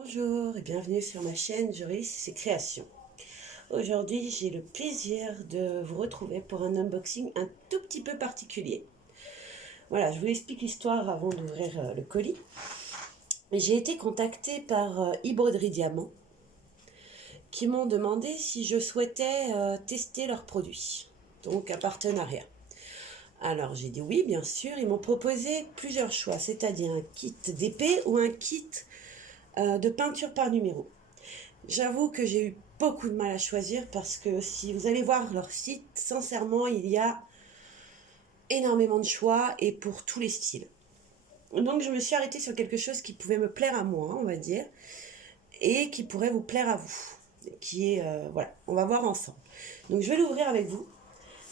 Bonjour et bienvenue sur ma chaîne Joris et Créations. Aujourd'hui, j'ai le plaisir de vous retrouver pour un unboxing un tout petit peu particulier. Voilà, je vous explique l'histoire avant d'ouvrir le colis. J'ai été contactée par e-Broderie Diamant qui m'ont demandé si je souhaitais tester leurs produits, donc un partenariat. Alors j'ai dit oui, bien sûr. Ils m'ont proposé plusieurs choix, c'est-à-dire un kit d'épée ou un kit de peinture par numéro. J'avoue que j'ai eu beaucoup de mal à choisir parce que si vous allez voir leur site, sincèrement, il y a énormément de choix et pour tous les styles. Donc je me suis arrêtée sur quelque chose qui pouvait me plaire à moi, on va dire, et qui pourrait vous plaire à vous. Qui est, voilà, on va voir ensemble. Donc je vais l'ouvrir avec vous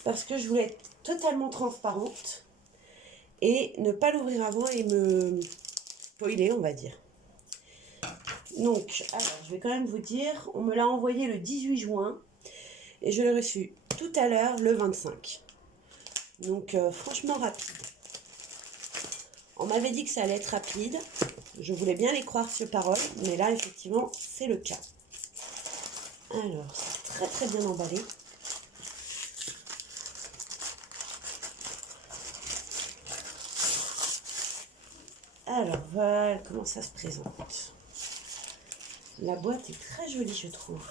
parce que je voulais être totalement transparente et ne pas l'ouvrir avant et me spoiler, on va dire. Donc, alors, je vais quand même vous dire, on me l'a envoyé le 18 juin et je l'ai reçu tout à l'heure le 25. Donc, franchement rapide. On m'avait dit que ça allait être rapide. Je voulais bien les croire sur parole, mais là, effectivement, c'est le cas. Alors, c'est très très bien emballé. Alors, voilà comment ça se présente. La boîte est très jolie, je trouve.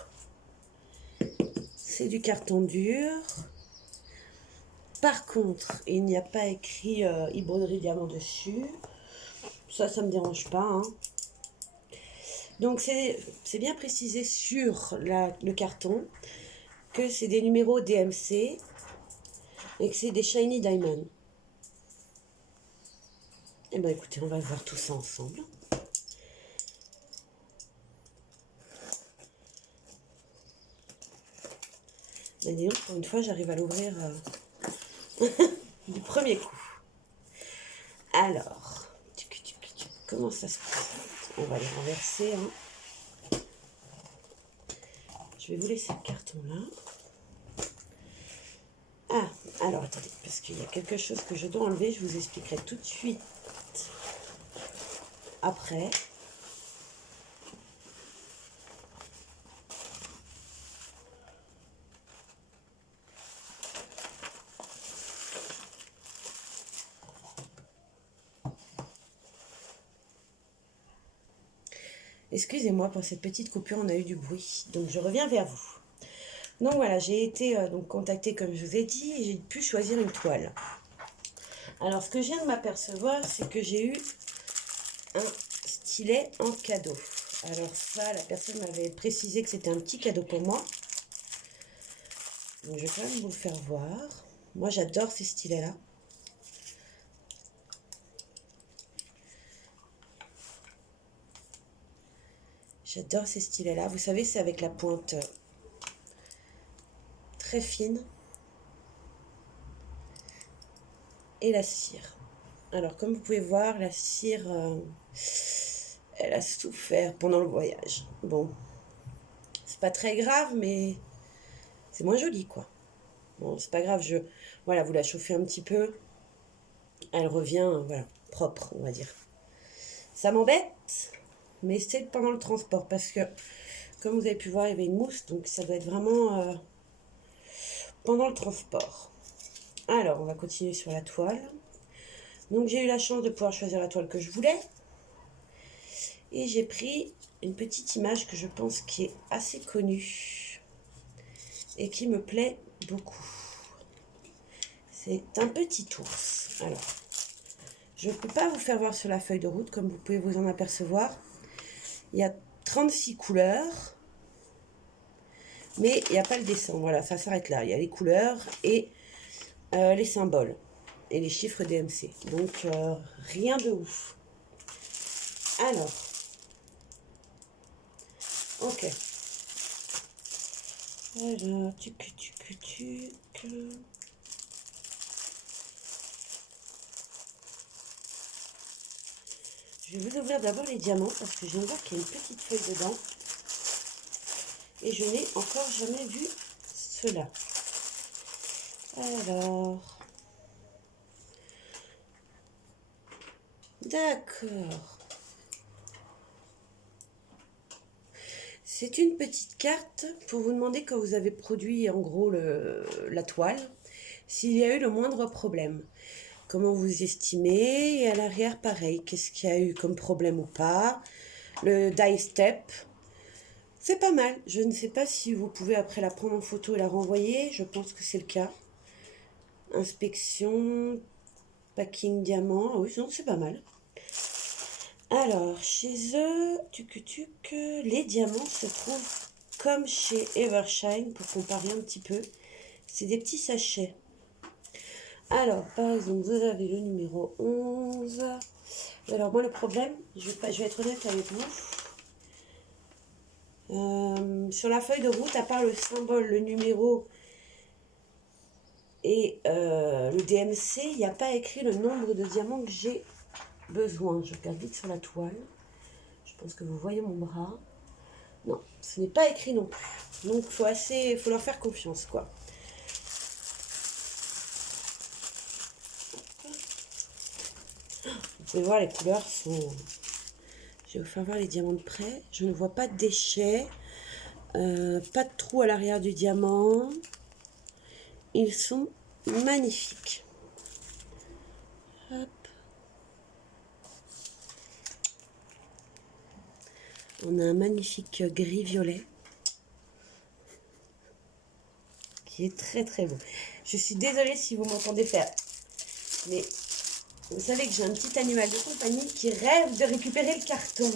C'est du carton dur. Par contre, il n'y a pas écrit e-Broderie Diamant dessus. Ça me dérange pas. Hein. Donc, c'est bien précisé sur le carton que c'est des numéros DMC et que c'est des Shiny Diamond. Eh bien, écoutez, on va voir tout ça ensemble. Mais disons, pour une fois, j'arrive à l'ouvrir du premier coup. Alors, comment ça se présente? On va les renverser. Hein. Je vais vous laisser le carton là. Ah, alors attendez, parce qu'il y a quelque chose que je dois enlever, je vous expliquerai tout de suite après. Excusez-moi pour cette petite coupure, on a eu du bruit, donc je reviens vers vous. Donc voilà, j'ai été donc contactée comme je vous ai dit et j'ai pu choisir une toile. Alors ce que je viens de m'apercevoir, c'est que j'ai eu un stylet en cadeau. Alors ça, la personne m'avait précisé que c'était un petit cadeau pour moi. Donc je vais quand même vous le faire voir. Moi j'adore ces stylets-là. J'adore ces stylets-là. Vous savez, c'est avec la pointe très fine et la cire. Alors comme vous pouvez voir, la cire, elle a souffert pendant le voyage. Bon, c'est pas très grave, mais c'est moins joli, quoi. Bon, c'est pas grave, voilà, vous la chauffez un petit peu, elle revient, voilà, propre, on va dire. Ça m'embête, mais c'est pendant le transport, parce que, comme vous avez pu voir, il y avait une mousse, donc ça doit être vraiment pendant le transport. Alors, on va continuer sur la toile. Donc, j'ai eu la chance de pouvoir choisir la toile que je voulais. Et j'ai pris une petite image que je pense qui est assez connue et qui me plaît beaucoup. C'est un petit ours. Alors, je ne peux pas vous faire voir sur la feuille de route, comme vous pouvez vous en apercevoir. Il y a 36 couleurs, mais il n'y a pas le dessin. Voilà, ça s'arrête là. Il y a les couleurs et les symboles et les chiffres DMC. Donc, rien de ouf. Alors, ok. Alors, je vais vous ouvrir d'abord les diamants parce que je viens de voir qu'il y a une petite feuille dedans. Et je n'ai encore jamais vu cela. Alors. D'accord. C'est une petite carte pour vous demander quand vous avez produit en gros la toile, s'il y a eu le moindre problème. Comment vous estimez, et à l'arrière pareil, qu'est-ce qu'il y a eu comme problème ou pas. Le die step, c'est pas mal. Je ne sais pas si vous pouvez après la prendre en photo et la renvoyer, je pense que c'est le cas. Inspection, packing diamant, oui non c'est pas mal. Alors, chez eux, les diamants se trouvent comme chez Evershine, pour comparer un petit peu. C'est des petits sachets. Alors, par exemple, vous avez le numéro 11. Alors, moi, le problème, je vais être honnête avec vous. Sur la feuille de route, à part le symbole, le numéro et le DMC, il n'y a pas écrit le nombre de diamants que j'ai besoin. Je regarde vite sur la toile. Je pense que vous voyez mon bras. Non, ce n'est pas écrit non plus. Donc, faut leur faire confiance, quoi. Vous pouvez voir, les couleurs sont... Je vais vous faire voir les diamants de près. Je ne vois pas de déchets. Pas de trou à l'arrière du diamant. Ils sont magnifiques. Hop. On a un magnifique gris-violet qui est très très beau. Je suis désolée si vous m'entendez faire, mais vous savez que j'ai un petit animal de compagnie qui rêve de récupérer le carton.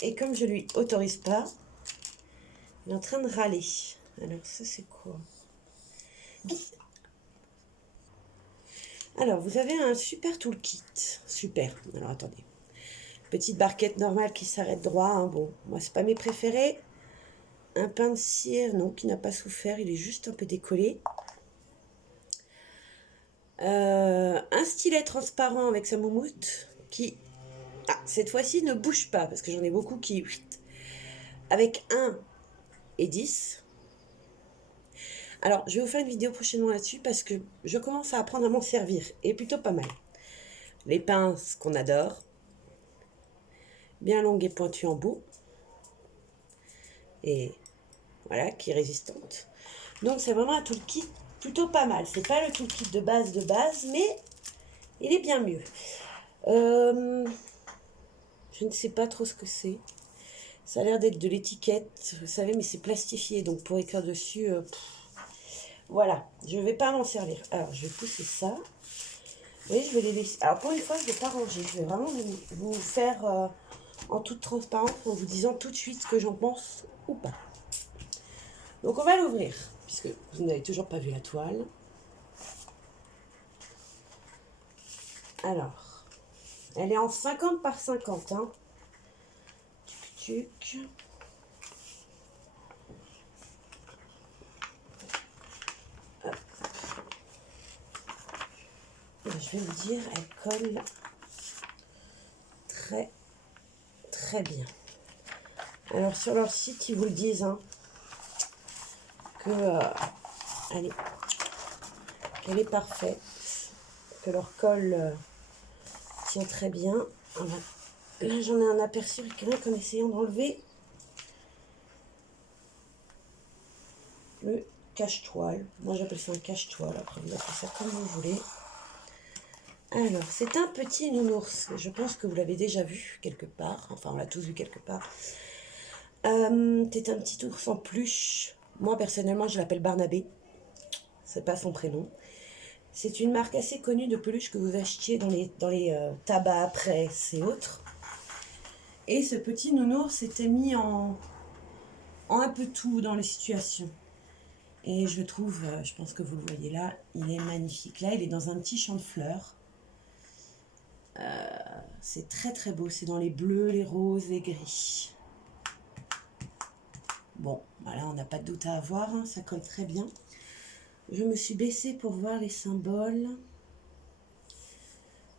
Et comme je lui autorise pas, il est en train de râler. Alors ça c'est quoi? Alors vous avez un super toolkit. Super. Alors attendez. Petite barquette normale qui s'arrête droit. Hein. Bon, moi c'est pas mes préférés. Un pain de cire, non, qui n'a pas souffert. Il est juste un peu décollé. Un stylet transparent avec sa moumoute qui, cette fois-ci, ne bouge pas, parce que j'en ai beaucoup qui... Avec 1 et 10. Alors, je vais vous faire une vidéo prochainement là-dessus, parce que je commence à apprendre à m'en servir, et plutôt pas mal. Les pinces qu'on adore, bien longues et pointues en bout, et voilà, qui est résistante. Donc, c'est vraiment un toolkit plutôt pas mal. C'est pas le toolkit de base, mais il est bien mieux. Je ne sais pas trop ce que c'est. Ça a l'air d'être de l'étiquette, vous savez, mais c'est plastifié, donc pour écrire dessus, voilà, je ne vais pas m'en servir. Alors, je vais pousser ça. Vous voyez, je vais les laisser. Alors, pour une fois, je ne vais pas ranger. Je vais vraiment vous faire en toute transparence, en vous disant tout de suite ce que j'en pense ou pas. Donc, on va l'ouvrir, puisque vous n'avez toujours pas vu la toile. Alors, elle est en 50 par 50, hein. Tuc. Je vais vous dire, elle colle très très bien. Alors sur leur site, ils vous le disent, hein, que qu'elle est parfaite, que leur colle tient très bien. Voilà. Là, j'en ai un aperçu rien qu'en essayant d'enlever le cache-toile. Moi, j'appelle ça un cache-toile. Après, vous appelez ça comme vous voulez. Alors, c'est un petit nounours. Je pense que vous l'avez déjà vu quelque part. Enfin, on l'a tous vu quelque part. C'est un petit ours en peluche. Moi, personnellement, je l'appelle Barnabé. C'est pas son prénom. C'est une marque assez connue de peluche que vous achetiez dans les tabacs, presse et autres. Et ce petit nounours s'était mis en un peu tout dans les situations. Et je trouve, je pense que vous le voyez là, il est magnifique. Là, il est dans un petit champ de fleurs. C'est très très beau. C'est dans les bleus, les roses, les gris. Bon, voilà, on n'a pas de doute à avoir. Hein, ça colle très bien. Je me suis baissée pour voir les symboles.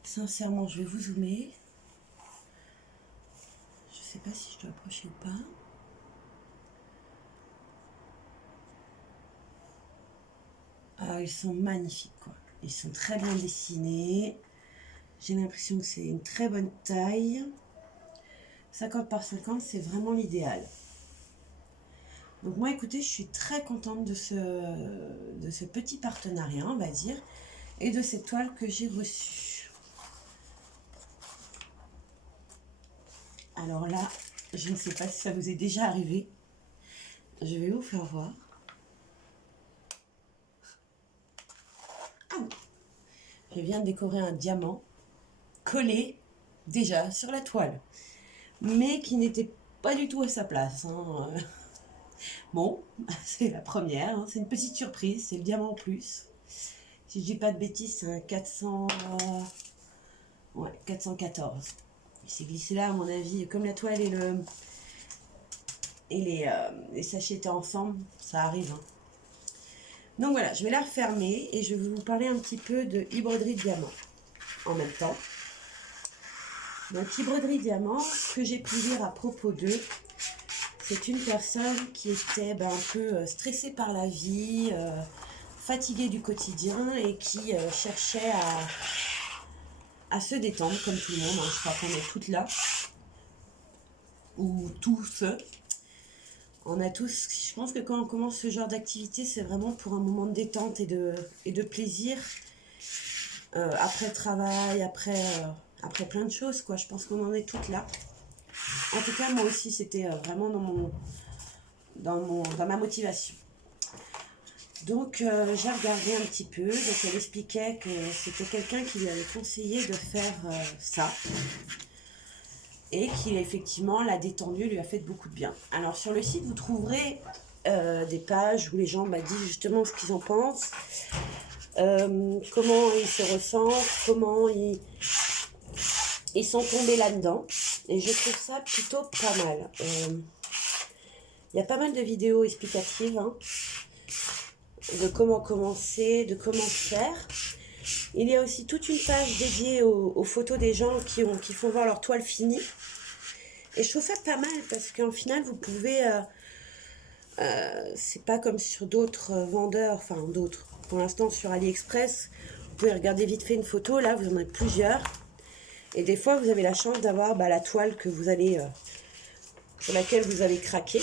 Sincèrement, je vais vous zoomer. Je ne sais pas si je dois approcher ou pas. Ah, ils sont magnifiques, quoi. Ils sont très bien dessinés. J'ai l'impression que c'est une très bonne taille. 50 par 50, c'est vraiment l'idéal. Donc moi, écoutez, je suis très contente de ce petit partenariat, on va dire, et de cette toile que j'ai reçue. Alors là, je ne sais pas si ça vous est déjà arrivé. Je vais vous faire voir. Ah, je viens de décorer un diamant collé déjà sur la toile, mais qui n'était pas du tout à sa place, hein. Bon, c'est la première, hein. C'est une petite surprise, c'est le diamant en plus. Si je dis pas de bêtises, c'est un 400, ouais, 414. Il s'est glissé là, à mon avis, comme la toile et les sachets étaient ensemble, ça arrive, hein. Donc voilà, je vais la refermer et je vais vous parler un petit peu de e-broderie diamant en même temps. Donc e-broderie diamant, ce que j'ai pu lire à propos d'eux, c'est une personne qui était un peu stressée par la vie, fatiguée du quotidien et qui cherchait à se détendre comme tout le monde, hein. Je crois qu'on est toutes là, ou tous. On a tous, je pense que quand on commence ce genre d'activité, c'est vraiment pour un moment de détente et de plaisir. Après le travail, après plein de choses, quoi. Je pense qu'on en est toutes là. En tout cas, moi aussi, c'était vraiment dans ma motivation. Donc, j'ai regardé un petit peu. Donc, elle expliquait que c'était quelqu'un qui lui avait conseillé de faire ça. Et qui, effectivement, l'a détendu, lui a fait beaucoup de bien. Alors, sur le site, vous trouverez des pages où les gens disent justement ce qu'ils en pensent. Comment ils se ressentent, comment ils sont tombés là-dedans. Et je trouve ça plutôt pas mal. Il y a pas mal de vidéos explicatives, hein, de comment commencer, de comment faire. Il y a aussi toute une page dédiée aux photos des gens qui font voir leur toile finie. Et je trouve ça pas mal parce qu'en final, vous pouvez... c'est pas comme sur d'autres vendeurs, enfin d'autres. Pour l'instant, sur AliExpress, vous pouvez regarder vite fait une photo. Là, vous en avez plusieurs. Et des fois, vous avez la chance d'avoir la toile que vous allez... sur laquelle vous allez craquer.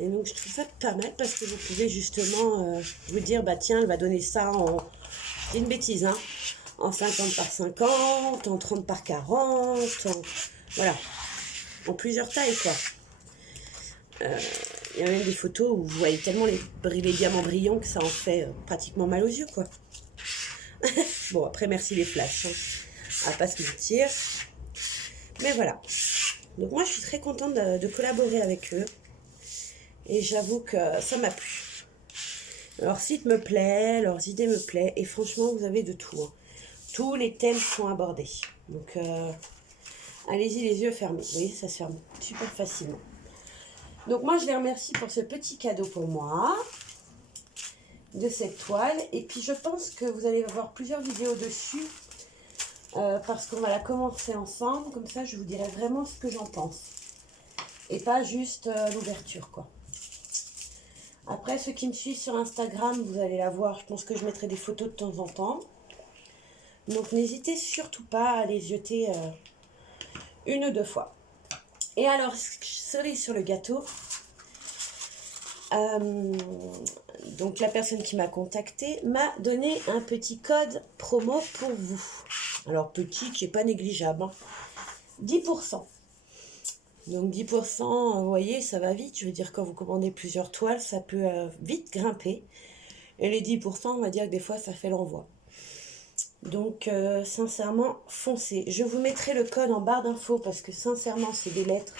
Et donc, je trouve ça pas mal parce que vous pouvez justement vous dire, tiens, elle va donner ça en... C'est une bêtise, hein. En 50 par 50, en 30 par 40, voilà. En plusieurs tailles, quoi. Il y a même des photos où vous voyez tellement les diamants brillants que ça en fait pratiquement mal aux yeux, quoi. Bon, après, merci les flashs, hein. À pas se mentir. Mais voilà. Donc moi, je suis très contente de collaborer avec eux. Et j'avoue que ça m'a plu. Leur site me plaît, leurs idées me plaisent. Et franchement, vous avez de tout, hein. Tous les thèmes sont abordés. Donc, allez-y les yeux fermés. Vous voyez, ça se ferme super facilement. Donc moi, je les remercie pour ce petit cadeau pour moi, de cette toile. Et puis, je pense que vous allez avoir plusieurs vidéos dessus, parce qu'on va la commencer ensemble. Comme ça, je vous dirai vraiment ce que j'en pense. Et pas juste l'ouverture, quoi. Après, ceux qui me suivent sur Instagram, vous allez la voir. Je pense que je mettrai des photos de temps en temps. Donc, n'hésitez surtout pas à les jeter une ou deux fois. Et alors, cerise sur le gâteau. Donc, la personne qui m'a contacté m'a donné un petit code promo pour vous. Alors, petit, qui n'est pas négligeable, hein. 10%. Donc 10%, vous voyez, ça va vite. Je veux dire, quand vous commandez plusieurs toiles, ça peut vite grimper. Et les 10%, on va dire que des fois, ça fait l'envoi. Donc, sincèrement, foncez. Je vous mettrai le code en barre d'infos parce que, sincèrement, c'est des lettres.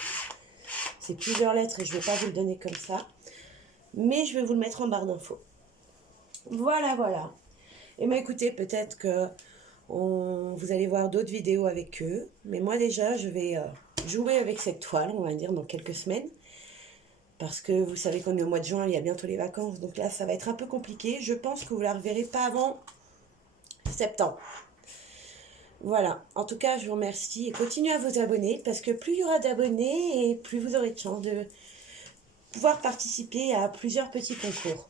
C'est plusieurs lettres et je ne vais pas vous le donner comme ça. Mais je vais vous le mettre en barre d'infos. Voilà, voilà. Et bien, écoutez, peut-être que vous allez voir d'autres vidéos avec eux. Mais moi, déjà, je vais... jouer avec cette toile, on va dire, dans quelques semaines. Parce que vous savez qu'on est au mois de juin, il y a bientôt les vacances. Donc là, ça va être un peu compliqué. Je pense que vous ne la reverrez pas avant septembre. Voilà. En tout cas, je vous remercie. Et continuez à vous abonner. Parce que plus il y aura d'abonnés, et plus vous aurez de chance de pouvoir participer à plusieurs petits concours.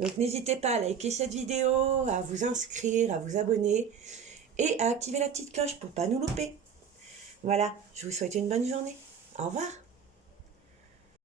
Donc n'hésitez pas à liker cette vidéo, à vous inscrire, à vous abonner. Et à activer la petite cloche pour ne pas nous louper. Voilà, je vous souhaite une bonne journée. Au revoir.